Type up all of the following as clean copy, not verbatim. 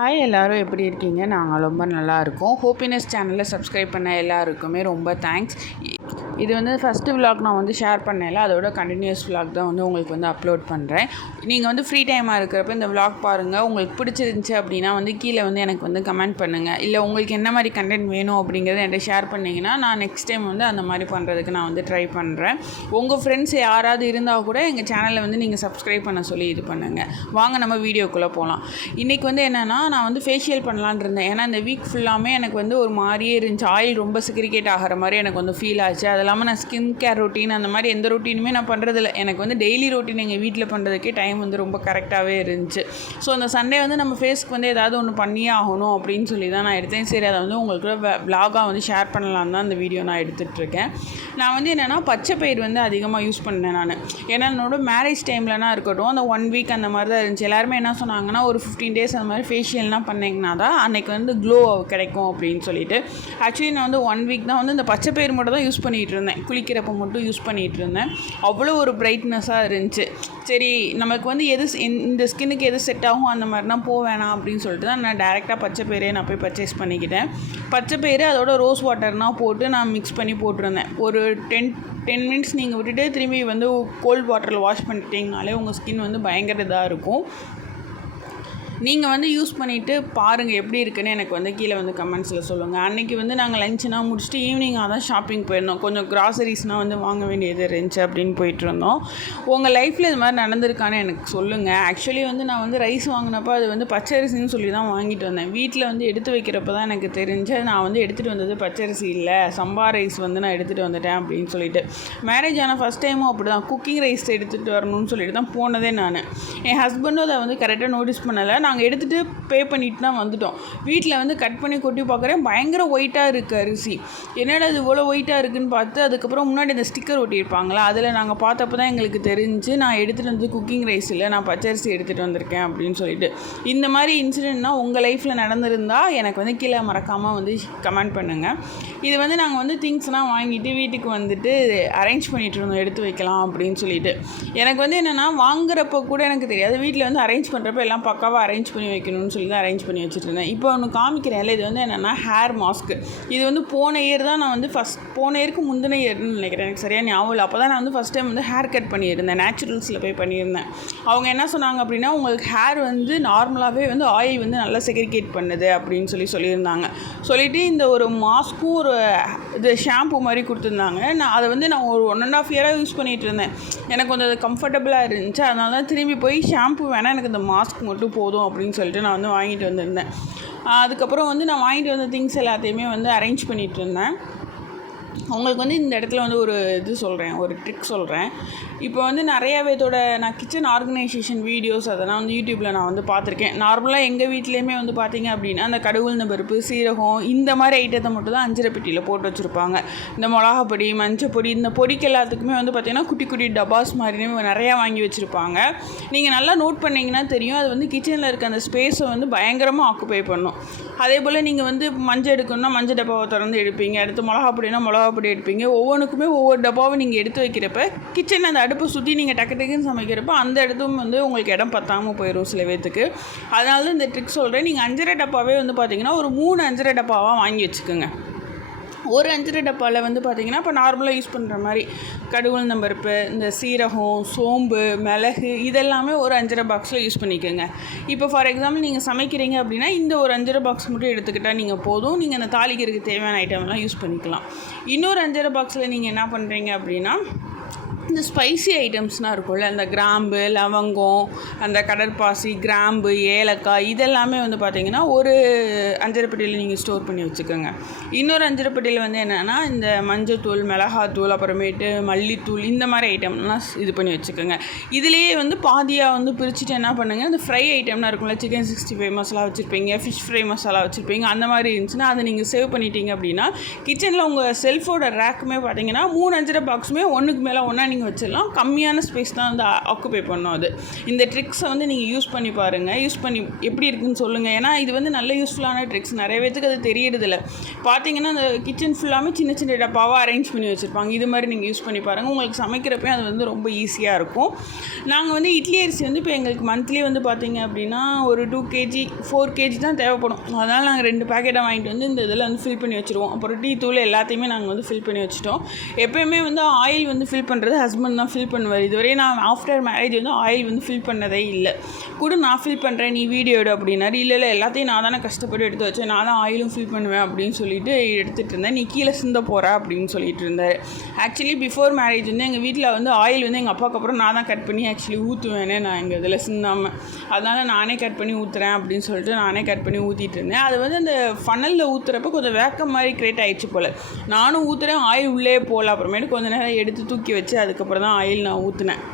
Hi எல்லோரும் எப்படி இருக்கீங்க? நாங்கள் ரொம்ப நல்லா இருக்கோம். ஹோப்பினஸ் சேனலில் சப்ஸ்கிரைப் பண்ண எல்லாருக்குமே ரொம்ப தேங்க்ஸ். இது வந்து ஃபஸ்ட்டு விலாக் நான் வந்து ஷேர் பண்ணல, அதோட கண்டினியூஸ் விலாக் தான் வந்து உங்களுக்கு வந்து அப்லோட் பண்ணுறேன். நீங்கள் வந்து ஃப்ரீ டைமாக இருக்கிறப்ப இந்த விலாக் பாருங்கள். உங்களுக்கு பிடிச்சிருந்துச்சி அப்படின்னா வந்து கீழே வந்து எனக்கு வந்து கமெண்ட் பண்ணுங்கள். இல்லை உங்களுக்கு என்ன மாதிரி கண்டென்ட் வேணும் அப்படிங்கிறத என்கிட்ட ஷேர் பண்ணிங்கன்னா நான் நெக்ஸ்ட் டைம் வந்து அந்த மாதிரி பண்ணுறதுக்கு நான் வந்து ட்ரை பண்ணுறேன். உங்கள் ஃப்ரெண்ட்ஸ் யாராவது இருந்தால் கூட எங்கள் சேனலை வந்து நீங்கள் சப்ஸ்கிரைப் பண்ண சொல்லி இது பண்ணுங்கள். வாங்க நம்ம வீடியோக்குள்ளே போகலாம். இன்றைக்கி வந்து என்னென்னா நான் வந்து ஃபேஷியல் பண்ணலான்னு இருந்தேன். ஏன்னா இந்த வீக் ஃபுல்லாமே எனக்கு வந்து ஒரு மாதிரியே இருந்துச்சு. ஆயில் ரொம்ப சிக்ரிகேட் ஆகிற மாதிரி எனக்கு வந்து ஃபீல் ஆச்சு. அது இல்லாமல் நான் ஸ்கின் கேர் ரொட்டீன் அந்த மாதிரி எந்த ரொட்டீனுமே நான் பண்ணுறதில்ல. எனக்கு வந்து டெய்லி ரொட்டீன் எங்கள் வீட்டில் பண்ணுறதுக்கே டைம் வந்து ரொம்ப கரெக்டாகவே இருந்துச்சு. ஸோ அந்த சண்டே வந்து நம்ம ஃபேஸ்க்கு வந்து ஏதாவது ஒன்று பண்ணியே ஆகணும் அப்படின்னு சொல்லி தான் நான் எடுத்தேன். சரி, அதை வந்து உங்களுக்கு விலாகாக வந்து ஷேர் பண்ணலான்னு தான் இந்த வீடியோ நான் எடுத்துகிட்ருக்கேன். நான் வந்து என்னென்னா பச்சை பயிர் வந்து அதிகமாக யூஸ் பண்ணேன் நான். ஏன்னா என்னோட மேரேஜ் டைம்லனா இருக்கட்டும், அந்த 1 வீக் அந்த மாதிரி தான் இருந்துச்சு. எல்லாருமே என்ன சொன்னாங்கன்னா ஒரு 15 days அந்த மாதிரி ஃபேஷியல்னால் பண்ணிங்கன்னா தான் அன்றைக்கி வந்து க்ளோ கிடைக்கும் அப்படின்னு சொல்லிட்டு. ஆக்சுவலி நான் வந்து 1 வீக் தான் வந்து இந்த பச்சை பயிர் மட்டும் தான் யூஸ் பண்ணிகிட்டு இருந்தேன். குளிக்கிறப்போ மட்டும் யூஸ் பண்ணிகிட்டு இருந்தேன். அவ்வளோ ஒரு பிரைட்னஸாக இருந்துச்சு. சரி, நமக்கு வந்து எது இந்த ஸ்கின்னுக்கு எது செட் ஆகும் அந்த மாதிரினா வேணாம் அப்படின்னு சொல்லிட்டு தான் நான் டேரெக்டாக பச்சை பயிரே நான் போய் பர்ச்சேஸ் பண்ணிக்கிட்டேன். பச்சை பயிறு அதோட ரோஸ் வாட்டர்னால் போட்டு நான் மிக்ஸ் பண்ணி போட்டிருந்தேன். ஒரு 10 minutes நீங்கள் விட்டுட்டு திரும்பி வந்து கோல்ட் வாட்டரில் வாஷ் பண்ணிட்டீங்கனாலே உங்கள் ஸ்கின் வந்து பயங்கர இதாக இருக்கும். நீங்கள் வந்து யூஸ் பண்ணிவிட்டு பாருங்கள் எப்படி இருக்குன்னு எனக்கு வந்து கீழே வந்து கமெண்ட்ஸில் சொல்லுங்கள். அன்றைக்கி வந்து நாங்கள் லஞ்சுனா முடிச்சுட்டு ஈவினிங்காக தான் ஷாப்பிங் போயிருந்தோம். கொஞ்சம் க்ராசரிஸ்னால் வந்து வாங்க வேண்டியது இருந்துச்சு அப்படின்னு போயிட்டுருந்தோம். உங்கள் லைஃப்பில் இது மாதிரி நடந்திருக்கான்னு எனக்கு சொல்லுங்கள். ஆக்சுவலி வந்து நான் வந்து ரைஸ் வாங்கினப்போ அது வந்து பச்சரிசின்னு சொல்லி தான் வாங்கிட்டு வந்தேன். வீட்டில் வந்து எடுத்து வைக்கிறப்ப தான் எனக்கு தெரிஞ்சு நான் வந்து எடுத்துகிட்டு வந்தது பச்சரிசி இல்லை, சம்பா ரைஸ் வந்து நான் எடுத்துகிட்டு வந்துட்டேன் அப்படின்னு சொல்லிட்டு. மேரேஜ் ஆனால் ஃபஸ்ட் டைமும் அப்படி தான் குக்கிங் ரைஸ் எடுத்துகிட்டு வரணும்னு சொல்லிட்டு தான் போனதே நான். என் ஹஸ்பண்டும் அதை வந்து கரெக்டாக நோட்டீஸ் பண்ணலை. நாங்கள் எடுத்துகிட்டு பே பண்ணிட்டு தான் வந்துட்டோம். வீட்டில் வந்து கட் பண்ணி கொட்டி பார்க்குறேன், பயங்கர ஒயிட்டாக இருக்குது அரிசி. என்னடா இது இவ்வளோ ஒயிட்டாக இருக்குதுன்னு பார்த்து அதுக்கப்புறம் முன்னாடி இந்த ஸ்டிக்கர் ஒட்டியிருப்பாங்களா, அதில் நாங்கள் பார்த்தப்போ தான் எங்களுக்கு தெரிஞ்சு நான் எடுத்துகிட்டு வந்து குக்கிங் ரைஸ் இல்லை, நான் பச்சரிசி எடுத்துகிட்டு வந்திருக்கேன் அப்படின்னு சொல்லிட்டு. இந்த மாதிரி இன்சிடென்ட்னா உங்கள் லைஃப்பில் நடந்திருந்தால் எனக்கு வந்து கீழே மறக்காமல் வந்து கமெண்ட் பண்ணுங்கள். இது வந்து நாங்கள் வந்து திங்ஸ்லாம் வாங்கிட்டு வீட்டுக்கு வந்துட்டு அரேஞ்ச் பண்ணிகிட்டு இருந்தோம், எடுத்து வைக்கலாம் அப்படின்னு சொல்லிட்டு. எனக்கு வந்து என்னென்னா வாங்குறப்போ கூட எனக்கு தெரியாது. வீட்டில் வந்து அரேஞ்ச் பண்ணுறப்ப எல்லாம் பக்காவாக அரேஞ்ச் பண்ணி வைக்கணும்னு சொல்லி தான் அரேஞ்ச் பண்ணி வச்சுட்டு இருந்தேன். இப்போ ஒன்று காமிக்கிறேன். இது வந்து என்னென்னா ஹேர் மாஸ்க்கு. இது வந்து போன இயர் தான் நான் வந்து போன இயருக்கு முந்தின இயர்னு நினைக்கிறேன், எனக்கு சரியாக ஞாபகம் இல்லை. அப்போ தான் நான் வந்து ஃபஸ்ட் டைம் வந்து ஹேர் கட் பண்ணியிருந்தேன். நேச்சுரல்ஸில் போய் பண்ணியிருந்தேன். அவங்க என்ன சொன்னாங்க அப்படின்னா, உங்களுக்கு ஹேர் வந்து நார்மலாகவே வந்து ஆயில் வந்து நல்லா செக்ரிகேட் பண்ணுது அப்படின்னு சொல்லியிருந்தாங்க. சொல்லிவிட்டு இந்த ஒரு மாஸ்க்கும் ஒரு இது ஷாம்பு மாதிரி கொடுத்துருந்தாங்க. அதை வந்து நான் ஒரு 1.5 year யூஸ் பண்ணிகிட்டு இருந்தேன். எனக்கு கொஞ்சம் அது கம்ஃபர்டபுளாக இருந்துச்சு. அதனால தான் திரும்பி போய் ஷாம்பு வேணால் எனக்கு இந்த மாஸ்க் மட்டும் போதும் அப்படின்னு சொல்லிட்டு நான் வந்து வாங்கிட்டு வந்திருந்தேன். அதுக்கப்புறம் வந்து நான் வாங்கிட்டு வந்த திங்ஸ் எல்லாத்தையுமே வந்து அரேஞ்ச் பண்ணிகிட்டு இருந்தேன். உங்களுக்கு வந்து இந்த இடத்துல வந்து ஒரு இது சொல்கிறேன், ஒரு ட்ரிக் சொல்கிறேன். இப்போ வந்து நிறைய பேத்தோட நான் கிச்சன் ஆர்கனைசேஷன் வீடியோஸ் அதெல்லாம் வந்து யூடியூப்பில் நான் வந்து பார்த்துருக்கேன். நார்மலாக எங்கள் வீட்லேயுமே வந்து பார்த்திங்க அப்படின்னா அந்த கடுகுளுந்த பருப்பு, சீரகம் இந்த மாதிரி ஐட்டத்தை மட்டும் தான் அஞ்சரை பெட்டியில் போட்டு வச்சுருப்பாங்க. இந்த மிளகாப்பொடி, மஞ்சப்பொடி, இந்த பொடிக்கு எல்லாத்துக்குமே வந்து பார்த்திங்கன்னா குட்டி குட்டி டபாஸ் மாதிரி நிறையா வாங்கி வச்சுருப்பாங்க. நீங்கள் நல்லா நோட் பண்ணிங்கன்னா தெரியும், அது வந்து கிச்சனில் இருக்க அந்த ஸ்பேஸை வந்து பயங்கரமாக ஆக்குப்பை பண்ணும். அதே போல் நீங்கள் வந்து மஞ்சள் எடுக்கணும்னா மஞ்சள் டப்பாவை திறந்து எடுப்பீங்க, அடுத்து மிளகாப்பொடினா மிளகாப்பொடி எடுப்பீங்க. ஒவ்வொன்றுக்குமே ஒவ்வொரு டப்பாவை நீங்கள் எடுத்து வைக்கிறப்ப கிச்சனில் அந்த அடுப்பை சுற்றி நீங்கள் டக்கு டக்குன்னு சமைக்கிறப்போ அந்த இடத்தும் வந்து உங்களுக்கு இடம் பத்தாமல் போயிடும் சில பேத்துக்கு. அதனால தான் இந்த ட்ரிக் சொல்கிறேன். நீங்கள் 5.5 டப்பாவே வந்து பார்த்திங்கன்னா ஒரு 3 5.5 டப்பாவாக வாங்கி வச்சுக்கோங்க. ஒரு 5.5 டப்பாவில் வந்து பார்த்திங்கன்னா இப்போ நார்மலாக யூஸ் பண்ணுற மாதிரி கடுகுளுந்தம் பருப்பு, இந்த சீரகம், சோம்பு, மிளகு இதெல்லாமே ஒரு 5.5 பாக்ஸில் யூஸ் பண்ணிக்கோங்க. இப்போ ஃபார் எக்ஸாம்பிள் நீங்கள் சமைக்கிறீங்க அப்படின்னா இந்த ஒரு 5.5 பாக்ஸ் மட்டும் எடுத்துக்கிட்டால் நீங்கள் போதும். நீங்கள் அந்த தாளிக்கிறதுக்கு தேவையான ஐட்டம்லாம் யூஸ் பண்ணிக்கலாம். இன்னொரு 5.5 பாக்ஸில் நீங்கள் என்ன பண்ணுறீங்க அப்படின்னா இந்த ஸ்பைசி ஐட்டம்ஸ்னால் இருக்கும்ல, அந்த கிராம்பு, லவங்கம், அந்த கடற்பாசி, கிராம்பு, ஏலக்காய் இதெல்லாமே வந்து பார்த்திங்கன்னா ஒரு 5.5 பெட்டியில் நீங்கள் ஸ்டோர் பண்ணி வச்சுக்கோங்க. இன்னொரு 5.5 பெட்டியில் வந்து என்னென்னா இந்த மஞ்சத்தூள், மிளகாத்தூள், அப்புறமேட்டு மல்லித்தூள் இந்த மாதிரி ஐட்டம்லாம் இது பண்ணி வச்சுக்கோங்க. இதிலேயே வந்து பாதியாக வந்து பிரிச்சுட்டு என்ன பண்ணுங்கள், இந்த ஃப்ரை ஐட்டம்லாம் இருக்கும்ல, சிக்கன் 65 மசாலா வச்சுருப்பீங்க, ஃபிஷ் ஃப்ரை மசாலா வச்சுருப்பீங்க, அந்த மாதிரி இருந்துச்சுன்னா அதை நீங்கள் சேவ் பண்ணிட்டீங்க அப்படின்னா கிச்சனில் உங்கள் செல்ஃபோட ரேக்குமே பார்த்திங்கன்னா 3 5.5 பாக்ஸுமே ஒன்றுக்கு மேலே ஒன்றா நீங்கள் வச்சிடலாம். கம்மியான ஸ்பேஸ் தான் வந்து ஆக்குபை பண்ணும் அது. இந்த ட்ரிக்ஸை வந்து நீங்கள் யூஸ் பண்ணி பாருங்கள். யூஸ் பண்ணி எப்படி இருக்குதுன்னு சொல்லுங்கள். ஏன்னா இது வந்து நல்ல யூஸ்ஃபுல்லான ட்ரிக்ஸ். நிறைய பேத்துக்கு அது தெரியறதில்ல. பார்த்தீங்கன்னா அந்த கிச்சன் ஃபுல்லாமே சின்ன சின்ன டப்பாவாக அரேஞ்ச் பண்ணி வச்சுருப்பாங்க. இது மாதிரி நீங்கள் யூஸ் பண்ணி பாருங்கள். உங்களுக்கு சமைக்கிறப்ப அது வந்து ரொம்ப ஈஸியாக இருக்கும். நாங்கள் வந்து இட்லி அரிசி வந்து இப்போ எங்களுக்கு மந்த்லி வந்து பார்த்திங்க அப்படின்னா ஒரு 2 kg 4 kg தான் தேவைப்படும். அதனால் நாங்கள் 2 பேக்கெட்டை வாங்கிட்டு வந்து இந்த இதில் வந்து ஃபில் பண்ணி வச்சுருவோம். அப்புறம் டீ தூள் எல்லாத்தையுமே நாங்கள் வந்து ஃபில் பண்ணி வச்சுட்டோம். எப்போயுமே வந்து ஆயில் வந்து ஃபில் பண்ணுறது ஹஸ்பண்ட் தான் ஃபில் பண்ணுவார். இதுவரை நான் ஆஃப்டர் மேரேஜ் வந்து ஆயில் வந்து ஃபில் பண்ணதே இல்லை. கூட நான் ஃபில் பண்ணுறேன், நீ வீடியோ எடு அப்படின்னாரு. இல்லை எல்லாத்தையும் நான் தானே கஷ்டப்பட்டு எடுத்து வச்சேன், நான் தான் ஆயிலும் ஃபில் பண்ணுவேன் அப்படின்னு சொல்லிட்டு எடுத்துகிட்டு இருந்தேன். நீ கீழே சிந்த போகிற அப்படின்னு சொல்லிட்டு இருந்தார். ஆக்சுவலி பிஃபோர் மேரேஜ் வந்து எங்கள் வீட்டில் வந்து ஆயில் வந்து எங்கள் அப்பாவுக்கு அப்புறம் நான் தான் கட் பண்ணி ஆக்சுவலி ஊற்றுவேனே, நான் எங்கள் இதில் சிந்தாமல். அதனால் நானே கட் பண்ணி ஊற்றுறேன் அப்படின்னு சொல்லிட்டு நானே கட் பண்ணி ஊற்றிட்டு இருந்தேன். அது வந்து அந்த ஃபனலில் ஊற்றுறப்ப கொஞ்சம் வேக்கம் மாதிரி கிரியேட் ஆகிடுச்சு போல். நானும் ஊற்றுறேன், ஆயில் உள்ளே போகல. அப்புறமேட்டு கொஞ்சம் நேரம் எடுத்து தூக்கி வச்சு அதுக்கப்புறம் தான் ஆயில் நான் ஊற்றினேன்.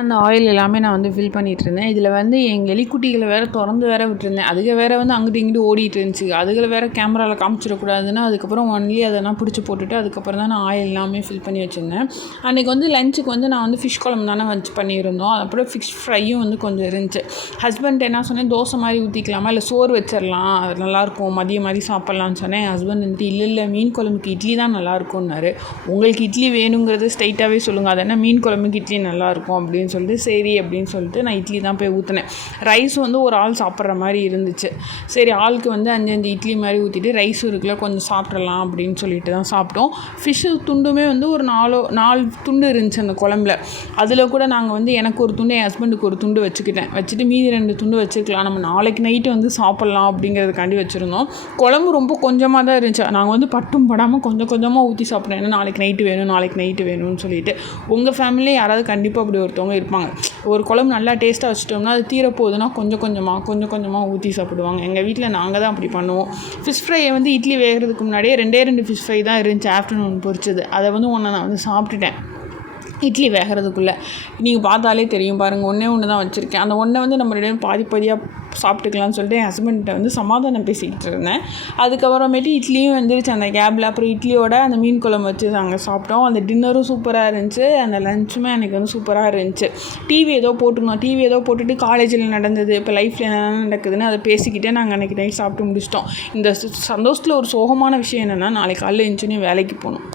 அந்த ஆயில் எல்லாமே நான் வந்து ஃபில் பண்ணிகிட்டு இருந்தேன். இதில் வந்து எங்கள் எலிக்குட்டிகளை வேறு திறந்து வேறு விட்டுருந்தேன். அதுக வேறு வந்து அங்கிட்டு இங்கிட்டு ஓடிட்டு இருந்துச்சு. அதுகளை வேறு கேமராவில் காமிச்சிடக்கூடாதுன்னு அதுக்கப்புறம் ஒன்லி அதெல்லாம் பிடிச்சி போட்டுட்டு அதுக்கப்புறம் தான் நான் ஆயில் எல்லாமே ஃபில் பண்ணி வச்சுருந்தேன். அன்றைக்கி வந்து லஞ்சுக்கு வந்து நான் வந்து ஃபிஷ் குழம்பு தானே வச்சு பண்ணியிருந்தோம். அப்புறம் ஃபிஷ் ஃப்ரையும் வந்து கொஞ்சம் இருந்துச்சு. ஹஸ்பண்ட் என்ன சொன்னேன், தோசை மாதிரி ஊற்றிக்கலாமா இல்லை சோறு வச்சிடலாம், அது நல்லாயிருக்கும், மதியம் மாதிரி சாப்பிட்லான்னு சொன்னேன். ஹஸ்பண்ட் வந்துட்டு இல்லை மீன் குழம்புக்கு இட்லி தான் நல்லாயிருக்கும்னாரு. உங்களுக்கு இட்லி வேணுங்கிறது ஸ்ட்ரைட்டாகவே சொல்லுங்கள், அது என்ன மீன் குழம்புக்கு இட்லி நல்லாயிருக்கும் அப்படின்னு சொல்லிட்டு சரி அப்படின்னு சொல்லிட்டு நான் இட்லி தான் போய் ஊற்றினேன். ரைஸ் வந்து ஒரு ஆள் சாப்பிட்ற மாதிரி இருந்துச்சு. சரி ஆளுக்கு வந்து 5 இட்லி மாதிரி ஊற்றிட்டு ரைஸும் இருக்குல்ல கொஞ்சம் சாப்பிட்றலாம் அப்படின்னு சொல்லிட்டு தான் சாப்பிட்டோம். ஃபிஷ்ஷு துண்டுமே வந்து ஒரு 4 துண்டு இருந்துச்சு அந்த குழம்புல. அதில் கூட நாங்கள் வந்து எனக்கு ஒரு துண்டு, என் ஹஸ்பண்டுக்கு ஒரு துண்டு வச்சுட்டு மீதி 2 துண்டு வச்சுக்கலாம், நம்ம நாளைக்கு நைட்டு வந்து சாப்பிட்லாம் அப்படிங்கிறதுக்காண்டி வச்சுருந்தோம். குழம்பு ரொம்ப கொஞ்சமாக தான் இருந்துச்சு. நாங்கள் வந்து பட்டும் படாமல் கொஞ்சம் கொஞ்சமாக ஊற்றி சாப்பிட்றோம். ஏன்னா நாளைக்கு நைட்டு வேணும்னு சொல்லிட்டு. உங்கள் ஃபேமிலியில் யாராவது கண்டிப்பாக அப்படி ஒருத்தவங்க இருப்பாங்க. ஒரு குழம்பு நல்லா டேஸ்ட்டாக வச்சுட்டோம்னா அது தீரப்போகுதுன்னா கொஞ்சம் கொஞ்சமாக ஊற்றி சாப்பிடுவாங்க. எங்கள் வீட்டில் நாங்கள் தான் அப்படி பண்ணுவோம். ஃபிஷ் ஃப்ரையை வந்து இட்லி வேகிறதுக்கு முன்னாடியே 2 ஃபிஷ் ஃப்ரை தான் இருந்துச்சு ஆஃப்டர்நூன் பொரிச்சது. அதை வந்து நான் வந்து சாப்பிட்டுட்டேன் இட்லி வேகிறதுக்குள்ளே. நீங்கள் பார்த்தாலே தெரியும் பாருங்கள், ஒன்று தான் வச்சுருக்கேன். அந்த ஒன்றை வந்து நம்ம 2 பாதியாக சாப்பிட்டுக்கலாம்னு சொல்லிட்டு என் ஹஸ்பண்ட்டை வந்து சமாதானம் பேசிக்கிட்டு இருந்தேன். அதுக்கப்புறமேட்டு இட்லியும் வந்துருச்சு அந்த கேப்பில். அப்புறம் இட்லியோட அந்த மீன் குழம்பு வச்சு நாங்கள் சாப்பிட்டோம். அந்த டின்னரும் சூப்பராக இருந்துச்சு, அந்த லஞ்சுமே எனக்கு வந்து சூப்பராக இருந்துச்சு. டிவி ஏதோ போட்டுட்டு காலேஜில் நடந்தது, இப்போ லைஃப்பில் என்ன நடக்குதுன்னு அதை பேசிக்கிட்டே நாங்கள் அன்றைக்கி நைட் சாப்பிட்டு முடிச்சிட்டோம். இந்த சந்தோஷத்தில் ஒரு சோகமான விஷயம் என்னென்னா, நாளைக்கு காலையில் எழுந்துச்சுன்னு வேலைக்கு போகணும்.